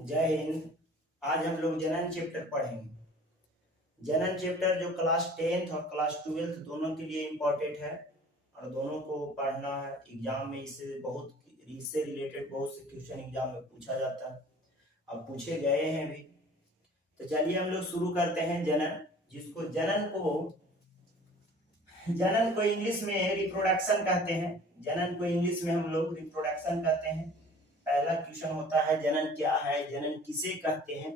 जय हिंद। आज हम लोग जनन चैप्टर पढ़ेंगे। जनन चैप्टर जो क्लास 10th और क्लास 12th दोनों के लिए इम्पोर्टेंट है और दोनों को पढ़ना है। एग्जाम में इससे रिलेटेड बहुत से क्वेश्चन एग्जाम में पूछा जाता है, अब पूछे गए हैं भी। तो चलिए हम लोग शुरू करते हैं। जनन को इंग्लिश में रिप्रोडक्शन कहते हैं। जनन को इंग्लिश में हम लोग रिप्रोडक्शन कहते हैं। पहला क्वेश्चन होता है जनन क्या है, जनन किसे कहते हैं।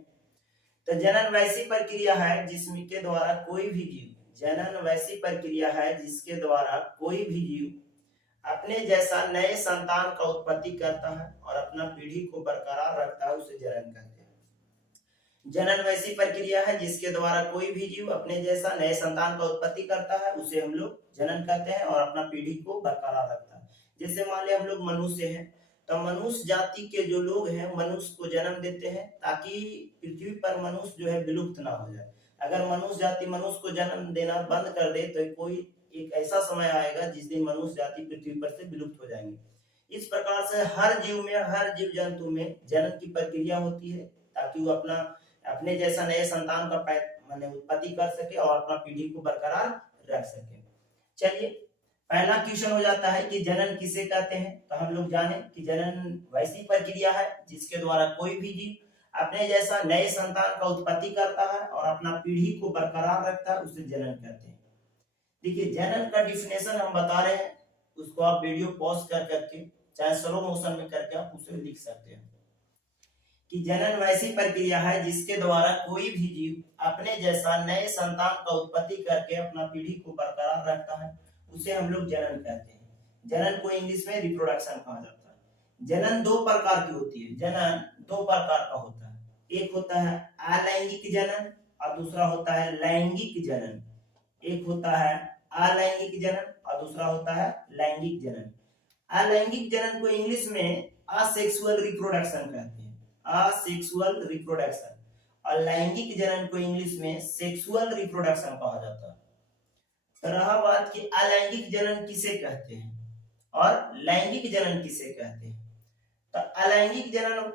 तो जनन वैसी प्रक्रिया है जिसके द्वारा कोई भी जीव जनन वैसी प्रक्रिया है जिसके द्वारा कोई भी जीव अपने जैसा नए संतान का उत्पत्ति करता है और अपना पीढ़ी को बरकरार रखता है, उसे जनन कहते हैं। जनन वैसी प्रक्रिया है जिसके द्वारा कोई भी जीव अपने जैसा नए संतान का उत्पत्ति करता है, उसे हम लोग जनन कहते हैं और अपना पीढ़ी को बरकरार रखता है। जैसे मान लिया हम लोग मनुष्य हैं, तो मनुष्य जाति के जो लोग हैं मनुष्य को जन्म देते हैं ताकि पृथ्वी पर मनुष्य जो है विलुप्त ना हो जाए। अगर मनुष्य जाति मनुष्य को जन्म देना बंद कर दे तो कोई एक ऐसा समय आएगा जिस दिन मनुष्य जाति पृथ्वी पर से विलुप्त हो जाएंगे। इस प्रकार से हर जीव जंतु में जनन की प्रक्रिया होती है ताकि वो अपने जैसा नए संतान का उत्पत्ति कर सके और अपना पीढ़ी को बरकरार रख सके। चलिए पहला क्वेश्चन हो जाता है कि जनन किसे कहते हैं। तो हम लोग जाने कि जनन वैसी प्रक्रिया है जिसके द्वारा कोई भी जीव अपने जैसा नए संतान का उत्पत्ति करता है और अपना पीढ़ी को बरकरार रखता है, उसे जनन कहते हैं। देखिए जनन का डिफिनेशन हम बता रहे हैं, उसको आप वीडियो पॉज कर करके चाहे स्लो मोशन में करके आप उसे लिख सकते हैं कि जनन वैसी प्रक्रिया है जिसके द्वारा कोई भी जीव अपने जैसा नए संतान का उत्पत्ति करके अपना पीढ़ी को बरकरार रखता है, उसे हम लोग जनन कहते हैं। जनन को इंग्लिश में रिप्रोडक्शन कहा जाता है। जनन दो प्रकार की होती है। जनन दो प्रकार का होता है, एक होता है अलैंगिक जनन और दूसरा होता है लैंगिक जनन। एक होता है अलैंगिक जनन और दूसरा होता है लैंगिक जनन। अलैंगिक जनन को इंग्लिश में असेक्सुअल रिप्रोडक्शन कहते हैं, असेक्सुअल रिप्रोडक्शन। और लैंगिक जनन को इंग्लिश में सेक्सुअल रिप्रोडक्शन कहा जाता है। तो रहा बात कि अलैंगिक जनन किसे कहते हैं और लैंगिक जनन किसे कहते हैं। तो अलैंगिक जनन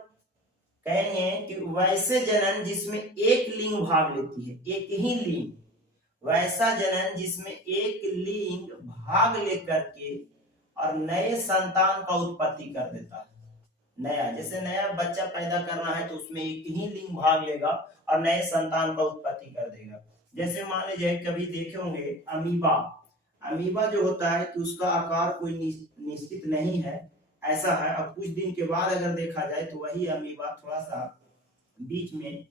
कहेंगे कि वैसे जनन जिसमें एक लिंग भाग लेती है, एक ही लिंग, वैसा जनन जिसमें एक लिंग भाग लेकर के और नए संतान का उत्पत्ति कर देता है। नया जैसे नया बच्चा पैदा करना है तो उसमें एक ही लिंग भाग लेगा और नए संतान का उत्पत्ति कर देगा। जैसे मान लीजिए कभी देखे होंगे अमीबा जो होता है कि उसका आकार कोई निश्चित नहीं है, ऐसा है। अब कुछ दिन के बाद अगर देखा जाए तो वही अमीबा थोड़ा सा बीच में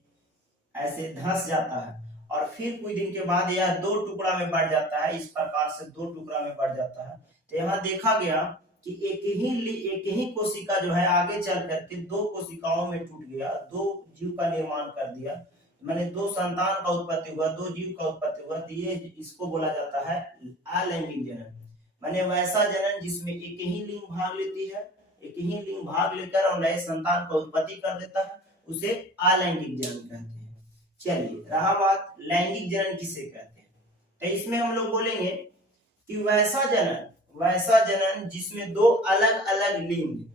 ऐसे धंस जाता है और फिर कुछ दिन के बाद यह दो टुकड़ा में बढ़ जाता है। इस प्रकार से दो टुकड़ा में बढ़ जाता है। तो यहाँ देखा गया कि एक ही कोशिका जो है आगे चल करके दो कोशिकाओं में टूट गया, दो जीव का निर्माण कर दिया, माने दो संतान का उत्पत्ति हुआ, दो जीव का उत्पत्ति हुआ। तो ये इसको बोला जाता है अलैंगिक जनन। माने वैसा जनन जिसमें एक ही लिंग भाग लेती है, एक ही लिंग भाग लेकर और नए संतान का उत्पत्ति कर देता है, उसे अलैंगिक जनन कहते हैं। चलिए रहा बात लैंगिक जनन किसे कहते हैं। तो इसमें हम लोग बोलेंगे कि वैसा जनन जिसमें दो अलग अलग लिंग,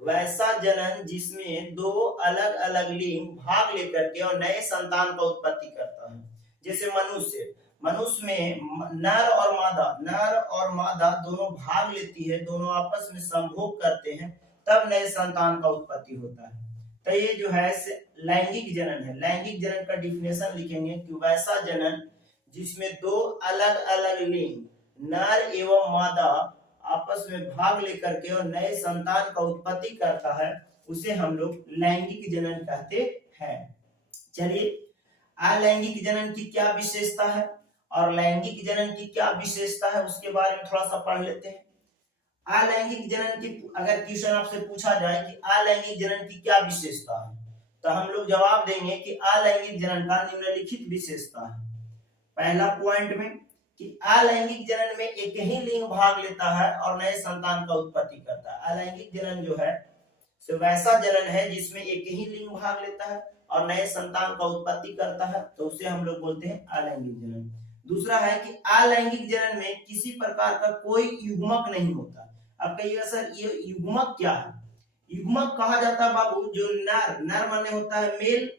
वैसा जनन जिसमें दो अलग अलग लिंग भाग लेकर के और नए संतान का उत्पत्ति करता है। जैसे मनुष्य में नर और मादा दोनों भाग लेती है, दोनों आपस में संभोग करते हैं, तब नए संतान का उत्पत्ति होता है। तो ये जो है लैंगिक जनन है। लैंगिक जनन का डिफिनेशन लिखेंगे कि वैसा जनन जिसमें दो अलग अलग लिंग नर एवं मादा आपस में भाग लेकर के और नए संतान का उत्पत्ति करता है, उसे हम लोग लैंगिक जनन कहते हैं। चलिए अलैंगिक जनन की क्या विशेषता है और लैंगिक जनन की क्या विशेषता है उसके बारे में थोड़ा सा पढ़ लेते हैं। अलैंगिक जनन की अगर क्वेश्चन आपसे पूछा जाए कि अलैंगिक जनन की क्या विशेषता है, तो हम लोग जवाब देंगे कि अलैंगिक जनन का निम्नलिखित विशेषता है। पहला पॉइंट में कि अलैंगिक जनन में एक ही लिंग भाग लेता है और नए संतान का उत्पत्ति करता है। अलैंगिक जनन जो है सो वैसा जनन है जिसमें एक ही लिंग भाग लेता है और नए संतान का उत्पत्ति करता है, तो उसे हम लोग बोलते हैं अलैंगिक जनन। दूसरा है कि अलैंगिक जनन में किसी प्रकार का कोई युग्मक नहीं होता। अब कहिएगा सर ये युग्मक क्या है। युग्मक कहा जाता है बाबू जो नर, नर माने होता है मेल,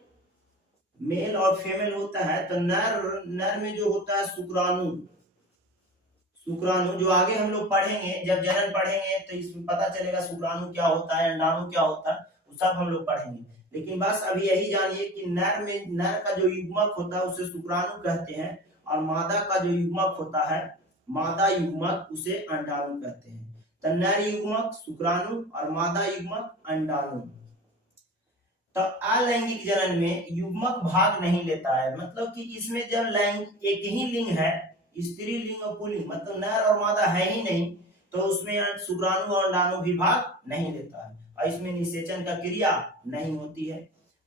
मेल और फीमेल होता है। तो नर, नर में जो होता है शुक्राणु, शुक्राणु जो आगे हम लोग पढ़ेंगे, जब जनन पढ़ेंगे तो इसमें पता चलेगा शुक्राणु क्या होता है, अंडाणु क्या होता है, वो सब हम लोग पढ़ेंगे। लेकिन बस अभी यही जानिए कि नर में, नर का जो युग्मक होता है उसे शुक्राणु कहते हैं, और मादा का जो युग्मक होता है, मादा युग्मक, उसे अंडाणु कहते हैं। तो नर युग्मक शुक्राणु और मादा युग्मक अंडाणु। तो अलैंगिक जनन में युग्मक भाग नहीं लेता है, मतलब कि इसमें जब लैंगिक एक ही लिंग है, स्त्री लिंग और पुल्लिंग, मतलब नर और मादा है ही नहीं, तो उसमें शुक्राणु और अंडाणु भी भाग नहीं लेता है, और इसमें निषेचन का क्रिया नहीं होती है।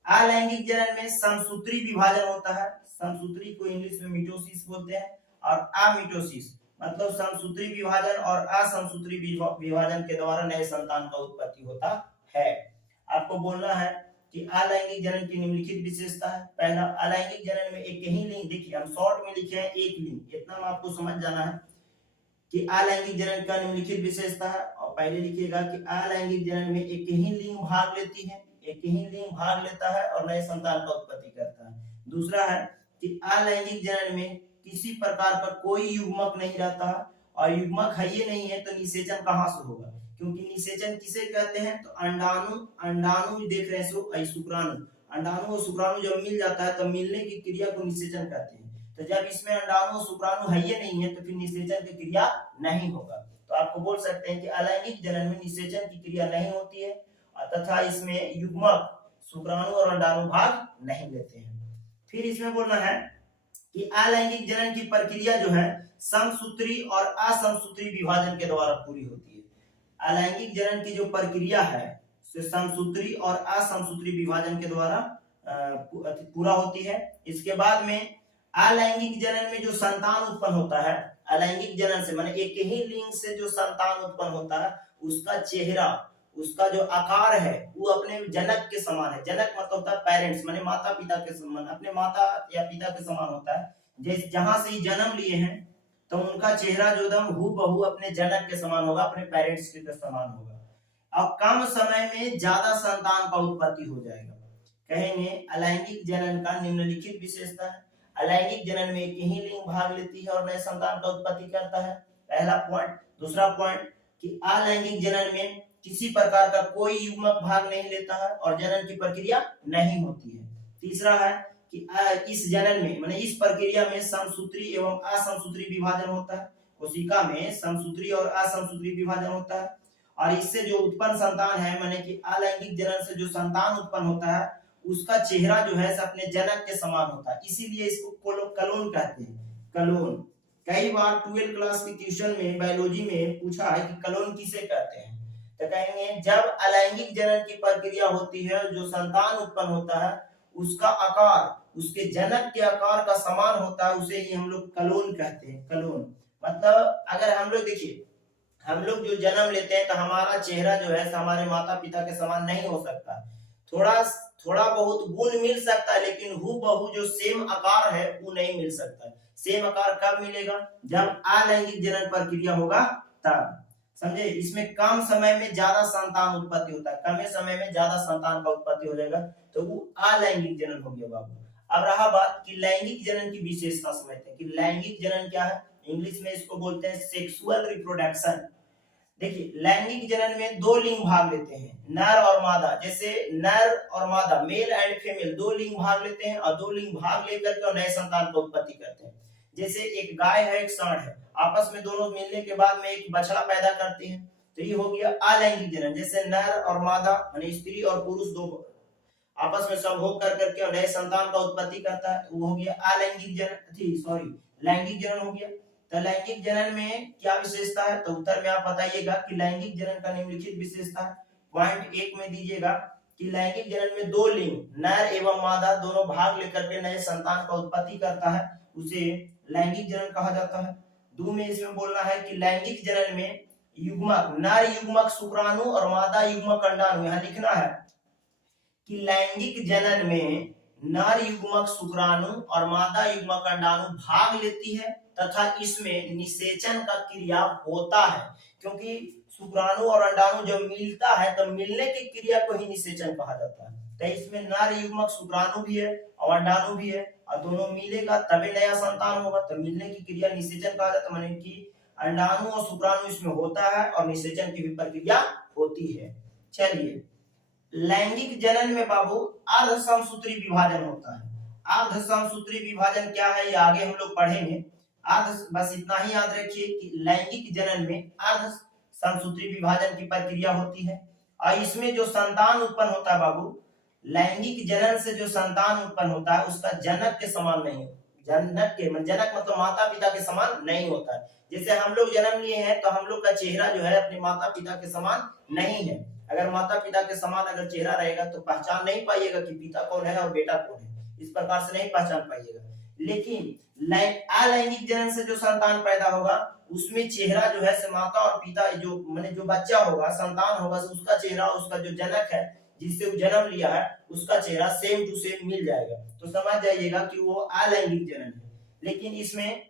अलैंगिक जनन में समसूत्री विभाजन होता है, समसूत्री को इंग्लिश में मिटोसिस बोलते हैं, और अमिटोसिस मतलब समसूत्री विभाजन और असमसूत्री विभाजन के द्वारा नए संतान का उत्पत्ति होता है। आपको बोलना है कि अलैंगिक जनन की निम्नलिखित विशेषता है। पहला, अलैंगिक जनन में एक ही लिंग, देखिए हम शॉर्ट में लिखे हैं एक लिंग, इतना आपको समझ जाना है कि अलैंगिक जनन का निम्नलिखित विशेषता है। और पहले लिखिएगा कि अलैंगिक जनन में एक ही लिंग भाग लेती है, एक ही लिंग भाग लेता है और नए संतान का उत्पत्ति करता है। दूसरा है कि अलैंगिक जनन में किसी प्रकार का कोई युग्मक नहीं रहता, और युग्मक है ये नहीं है तो निषेचन कहां से होगा, क्योंकि निषेचन किसे कहते हैं, तो अंडाणु, अंडाणु देख रहे हैं शुक्राणु, अंडाणु और शुक्राणु जब मिल जाता है तो मिलने की क्रिया को निषेचन कहते हैं। तो जब इसमें अंडाणु और शुक्राणु है ये नहीं है तो फिर निषेचन की क्रिया नहीं होगा। तो आपको बोल सकते हैं कि अलैंगिक जनन में निषेचन की क्रिया नहीं होती है, तथा इसमें युग्मक शुक्राणु और अंडाणु भाग नहीं लेते हैं। फिर इसमें बोलना है कि अलैंगिक जनन की प्रक्रिया जो है समसूत्री और असमसूत्री विभाजन के द्वारा पूरी होती है। अलैंगिक जनन की जो प्रक्रिया है समसूत्री और असमसूत्री विभाजन के द्वारा पूरा होती है। इसके बाद में अलैंगिक जनन में जो संतान उत्पन्न होता है, अलैंगिक जनन से माने एक ही लिंग से जो संतान उत्पन्न होता है, उसका चेहरा, उसका जो आकार है वो अपने जनक के समान है। जनक मतलब होता है पेरेंट्स, माने माता पिता के समान, अपने माता या पिता के समान होता है। जैसे जहां से जन्म लिए हैं तो उनका चेहरा जो एकदम हूबहू अपने जनक के समान होगा, अपने पेरेंट्स के समान होगा। अब कम समय में ज्यादा संतान का उत्पत्ति हो जाएगा। कहेंगे अलैंगिक जनन का निम्नलिखित विशेषता है। अलैंगिक जनन में एक ही लिंग भाग लेती है और नए संतान का उत्पत्ति करता है, पहला पॉइंट। दूसरा पॉइंट कि अलैंगिक जनन में किसी प्रकार का कोई युग्मक भाग नहीं लेता है और जनन की प्रक्रिया नहीं होती है। तीसरा है कि इस जनन में माने इस प्रक्रिया में समसूत्री एवं असमसूत्री विभाजन होता है, कोशिका में समसूत्री और असमसूत्री विभाजन होता है, और इससे जो उत्पन्न संतान है माने कि अलैंगिक जनन से जो संतान उत्पन्न होता है उसका चेहरा जो है अपने जनक के समान होता है, इसीलिए इसको कलोन कहते हैं। कलोन कई बार 12th क्लास के क्वेश्चन में बायोलॉजी में पूछा है कि कलोन किसे कहते हैं, तो कहेंगे जब अलैंगिक जनन की प्रक्रिया होती है, जो संतान उत्पन्न होता है उसका आकार उसके जनक के आकार का समान होता है, उसे ही हम लोग कलोन कहते हैं। कलोन मतलब अगर हम लोग देखिए, हम लोग जो जन्म लेते हैं तो हमारा चेहरा जो है हमारे माता पिता के समान नहीं हो सकता, थोड़ा थोड़ा बहुत गुण मिल सकता है, लेकिन हूबहू जो सेम आकार है वो नहीं मिल सकता। सेम आकार कब मिलेगा, जब अलैंगिक जनन प्रक्रिया होगा तब, समझे। इसमें कम समय में ज्यादा संतान उत्पत्ति होता है, कम समय में ज्यादा संतान का उत्पत्ति हो जाएगा, तो वो अलैंगिक जनन हो गया बाबू। अब रहा बात कि लैंगिक जनन की विशेषता समझते हैं कि लैंगिक जनन क्या है। इंग्लिश में इसको बोलते हैं सेक्सुअल रिप्रोडक्शन। देखिए लैंगिक जनन में दो लिंग भाग लेते हैं, नर और मादा। जैसे नर और मादा, मेल एंड फीमेल, दो लिंग भाग लेते हैं और दो लिंग भाग लेकर के नए संतान का उत्पत्ति करते हैं। जैसे एक गाय है एक सांड है, आपस में दोनों मिलने के बाद में एक बछड़ा पैदा करती है, तो ये हो गया अलैंगिक जनन। जैसे नर और मादा यानी स्त्री और पुरुष दो आपस में संभोग कर करके नए संतान का उत्पत्ति करता है, वो हो गया अलैंगिक जनन, लैंगिक जनन हो गया। तो लैंगिक जनन में क्या विशेषता है, तो उत्तर में आप बताइएगा कि लैंगिक जनन का निम्नलिखित विशेषता है। पॉइंट 1 में दीजिएगा कि लैंगिक जनन में दो लिंग नर एवं मादा दोनों भाग लेकर के नए संतान का उत्पत्ति करता है, उसे लैंगिक जनन कहा जाता है। 2 में इसमें बोलना है कि लैंगिक जनन में युग्मक, नर युग्मक शुक्राणु और मादा युग्मक अंडाणु, यहाँ लिखना है कि लैंगिक जनन में नर युग्मक शुक्राणु और मादा युग्मक अंडाणु भाग लेती है तथा इसमें निषेचन का क्रिया होता है, क्योंकि शुक्राणु और अंडाणु जब मिलता है तो मिलने की क्रिया को ही निषेचन कहा जाता है। तो इसमें नर युग्मक शुक्राणु भी है और अंडाणु भी है और दोनों मिलेगा तभी नया संतान होगा। तो मिलने की क्रिया निषेचन कहा जाता है, माने कि अंडाणु और शुक्राणु इसमें होता है और निषेचन की भी प्रक्रिया होती है। चलिए, लैंगिक जनन में बाबू अर्ध समसूत्री विभाजन होता है। अर्ध समसूत्री विभाजन क्या है ये आगे हम लोग पढ़ेंगे। अर्ध, बस इतना ही याद रखिए कि लैंगिक जनन में अर्ध समसूत्री विभाजन की प्रक्रिया होती है और इसमें जो संतान उत्पन्न होता है बाबू, लैंगिक जनन से जो संतान उत्पन्न होता है उसका जनक के समान नहीं होता। जनक मतलब माता पिता के समान नहीं होता है। जैसे हम लोग जन्म लिए हैं तो हम लोग का चेहरा जो है अपने माता पिता के समान नहीं है। अगर माता पिता के समान अगर चेहरा रहेगा तो पहचान नहीं पाइएगा कि पिता कौन है और बेटा कौन है, इस प्रकार से नहीं पहचान पाइएगा। लेकिन अलैंगिक जनन से जो संतान पैदा होगा उसमें चेहरा जो है से माता और पिता जो माने जो बच्चा होगा, संतान होगा, उसका चेहरा, उसका जो जनक है जिससे वो जन्म लिया है उसका चेहरा सेम टू सेम मिल जाएगा। तो समझ जाइएगा कि वो अलैंगिक जनन है। लेकिन इसमें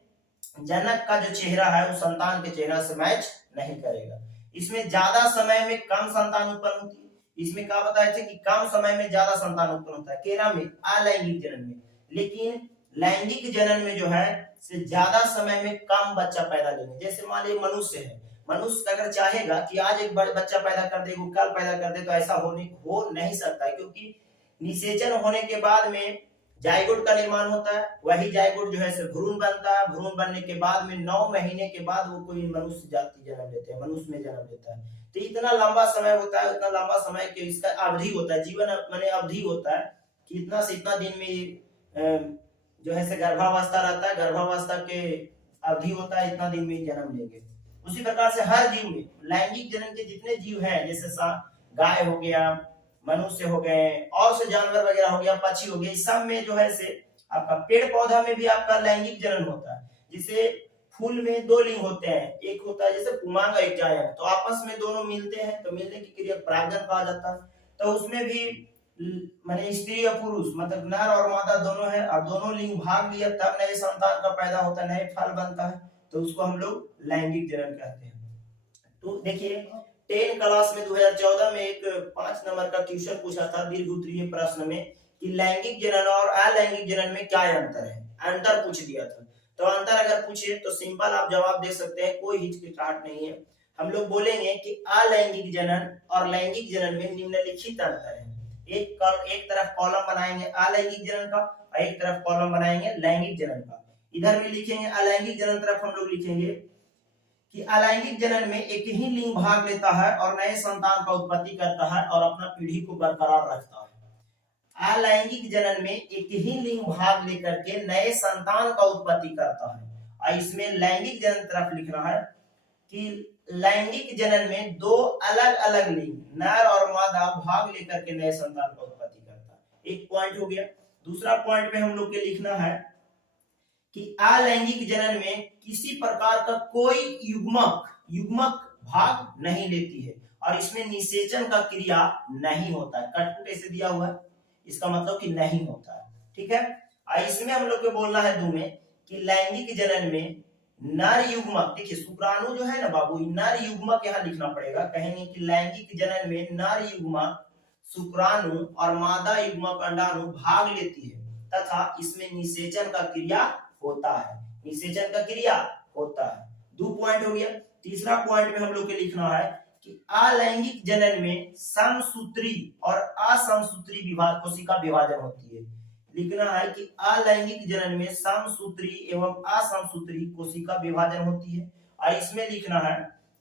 जनक का जो चेहरा है वो संतान के चेहरा से मैच नहीं करेगा। इसमें ज्यादा समय में कम संतान उत्पन्न होती है। इसमें क्या बताया था कि कम समय में ज्यादा संतान उत्पन्न होता है केरा में, अलैंगिक जनन में। लेकिन लैंगिक जनन में जो है से ज्यादा समय में कम बच्चा पैदा लेंगे। जैसे मान लीजिए मनुष्य है, मनुष्य अगर चाहेगा कि आज एक बड़ा बच्चा पैदा कर दे, कल पैदा कर दे, तो ऐसा हो नहीं सकता है, क्योंकि निषेचन होने के बाद में जायगोट का निर्माण होता है। वही जायगोट जो है से भ्रूण बनता है। भ्रूण बनने के बाद में 9 महीने के बाद वो कोई मनुष्य जाति जन्म लेते हैं, मनुष्य में जन्म लेता है। तो इतना लंबा समय होता है, उतना लंबा समय के इसका अवधि होता है, जीवन माने अवधि होता है कि इतना से इतना दिन में जो है से गर्भावस्था रहता है, गर्भावस्था के अवधि होता है, इतना दिन में जन्म लेंगे। उसी प्रकार से हर जीव में लैंगिक जनन के जितने जीव हैं, जैसे गाय हो गया, मनुष्य हो गए, और से जानवर वगैरह हो गया, पक्षी हो गया, इस सब में जो है से आपका पेड़ पौधा में भी आपका लैंगिक जनन होता है। जैसे फूल में 2 लिंग होते हैं, एक होता है जैसे पुमांग और एक जायंग, तो आपस में दोनों मिलते हैं तो मिलने की क्रिया परागण कहा जाता है। तो उसमें भी माने स्त्री और पुरुष मतलब नर और मादा दोनों है और दोनों लिंग भाग लिया तब नए संतान का पैदा होता है, नए फल बनता है, तो उसको हम लोग लैंगिक जनन कहते हैं। तो देखिए 10 क्लास में 2014 में एक 5 नंबर का क्वेश्चन पूछा था दीर्घ उत्तरीय प्रश्न में कि लैंगिक जनन और अलैंगिक जनन में क्या अंतर है, अंतर पूछ दिया था। तो अंतर अगर पूछे तो सिंपल आप जवाब दे सकते हैं, कोई हिचकिचाहट नहीं है। हम लोग बोलेंगे कि अलैंगिक जनन और लैंगिक जनन में निम्नलिखित अंतर है। एक तरफ कॉलम बनाएंगे अलैंगिक जनन का और एक तरफ कॉलम बनाएंगे लैंगिक जनन का। इधर में लिखेंगे अलैंगिक जनन, तरफ हम लोग लिखेंगे कि अलैंगिक जनन में एक ही लिंग भाग लेता है और नए संतान का उत्पत्ति करता है और अपना पीढ़ी को बरकरार रखता है। अलैंगिक जनन में एक ही लिंग भाग लेकर के नए संतान का उत्पत्ति करता है। और इसमें लैंगिक जनन तरफ लिखना है कि लैंगिक जनन में 2 अलग अलग लिंग नर और मादा भाग लेकर के नए संतान का उत्पत्ति करता है। एक पॉइंट हो गया। दूसरा पॉइंट में हम लोग के लिखना है कि अलैंगिक जनन में किसी प्रकार का कोई युग्मक भाग नहीं लेती है और इसमें निषेचन का क्रिया नहीं होता है। कटपुट ऐसे दिया हुआ है, इसका मतलब कि नहीं होता है, ठीक है। और इसमें हम लोग को बोलना है दो में कि लैंगिक जनन में नर युग्मक, देखिए शुक्राणु जो है ना बाबू, नर युग्मक यहाँ लिखना पड़ेगा। कहेंगे कि लैंगिक जनन में नर युग्मक शुक्राणु और मादा युग्मक अंडाणु भाग लेती है तथा इसमें निषेचन का क्रिया होता है, निषेचन का क्रिया होता है। 2 पॉइंट हो गया। तीसरा पॉइंट में हम लोग के लिखना है कि अलैंगिक जनन में समसूत्री और असमसूत्री कोशिका विभाजन होती है। लिखना है कि अलैंगिक जनन में समसूत्री एवं असमसूत्री कोशिका विभाजन होती है। और इसमें लिखना है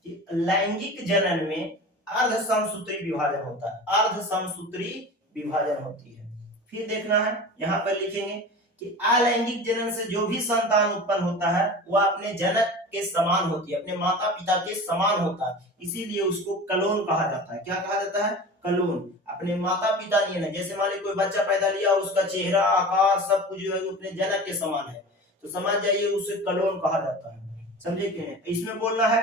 कि लैंगिक जनन में अर्ध समसूत्री विभाजन होता है, अर्ध समसूत्री विभाजन होती है। फिर देखना है यहाँ पर लिखेंगे कि अलैंगिक जनन से जो भी संतान उत्पन्न होता है वह अपने जनक के समान होती है, अपने माता पिता के समान होता है, इसीलिए उसको कलोन कहा जाता है। क्या कहा जाता है? कलोन। अपने माता पिता नहीं है, जैसे मान लीजिए कोई बच्चा पैदा लिया, उसका चेहरा आकार सब कुछ जो है अपने जनक के समान है, तो समझ जाइए उसे कलोन कहा जाता है। समझे कि नहीं? इसमें बोलना है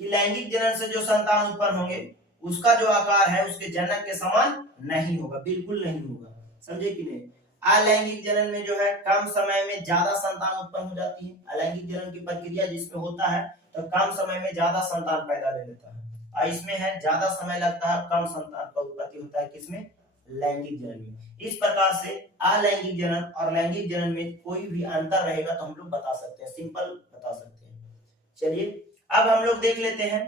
कि लैंगिक जनन से जो संतान उत्पन्न होंगे उसका जो आकार है उसके जनक के समान नहीं होगा, बिल्कुल नहीं होगा। समझे कि नहीं? अलैंगिक जनन में जो है कम समय में ज्यादा संतान उत्पन्न हो जाती है। अलैंगिक जनन की प्रक्रिया जिसमें होता है तो कम समय में ज्यादा संतान पैदा ले लेता है। और इसमें है ज्यादा समय लगता है, कम संतान का उत्पत्ति होता है किसमें, लैंगिक जनन में। इस प्रकार से अलैंगिक जनन और लैंगिक जनन में कोई भी अंतर रहेगा तो हम लोग बता सकते हैं, सिंपल बता सकते हैं। चलिए अब हम लोग देख लेते हैं,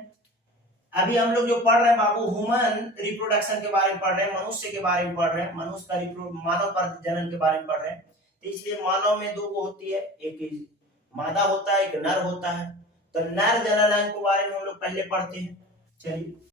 अभी हम लोग जो पढ़ रहे हैं बाबू ह्यूमन रिप्रोडक्शन के बारे में पढ़ रहे हैं, मनुष्य के बारे में पढ़ रहे हैं, मनुष्य का मानव पर जनन के बारे में पढ़ रहे हैं। तो इसलिए मानव में दो होती है, एक मादा होता है, एक नर होता है। तो नर जननांग के बारे में हम लोग पहले पढ़ते हैं। चलिए